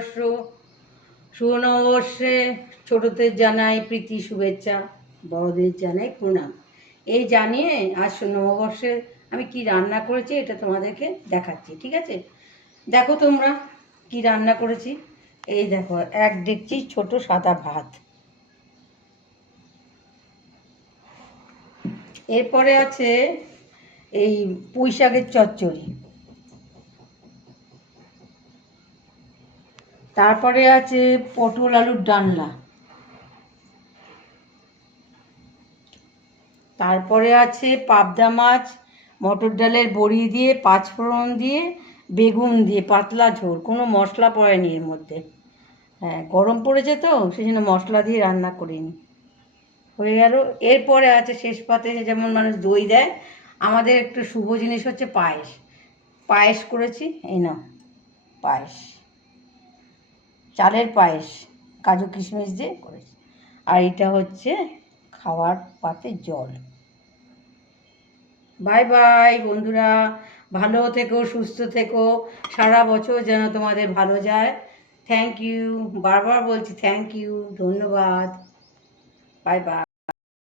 নববর্ষ। শুভ নববর্ষে ছোটদের জানাই প্রীতি শুভেচ্ছা, বড়দের জানাই প্রণাম। এই জানিয়ে আজ নববর্ষে আমি কি রান্না করেছি এটা তোমাদেরকে দেখাচ্ছি, ঠিক আছে? দেখো তোমরা কি রান্না করেছি। এই দেখো, এক ডেকচি ছোট সাদা ভাত, এরপরে আছে এই পুঁই শাকের চচ্চড়ি, তারপরে আছে পটল আলুর ডালনা, তারপরে আছে পাবদা মাছ মটর ডালের বড়ি দিয়ে পাঁচফোড়ন দিয়ে বেগুন দিয়ে পাতলা ঝোল, কোনো মশলা পড়েনি এর মধ্যে। হ্যাঁ, গরম পড়েছে তো সেই জন্য মশলা দিয়ে রান্না করিনি। হয়ে গেল। এরপরে আছে শেষ পাতে যেমন মানুষ দই দেয়, আমাদের একটু শুভ জিনিস হচ্ছে পায়েস। পায়েস করেছি, এই নাও পায়েস, চালের পায়েস, কাজু কিশমিশ দিয়ে করেছি। আর এটা হচ্ছে খাওয়ার পাতে জল। বাই বাই বন্ধুরা, ভালো থেকো, সুস্থ থেকো, সারা বছর যেন তোমাদের ভালো যায়। থ্যাংক ইউ, বারবার বলছি থ্যাংক ইউ, ধন্যবাদ, বাই বাই।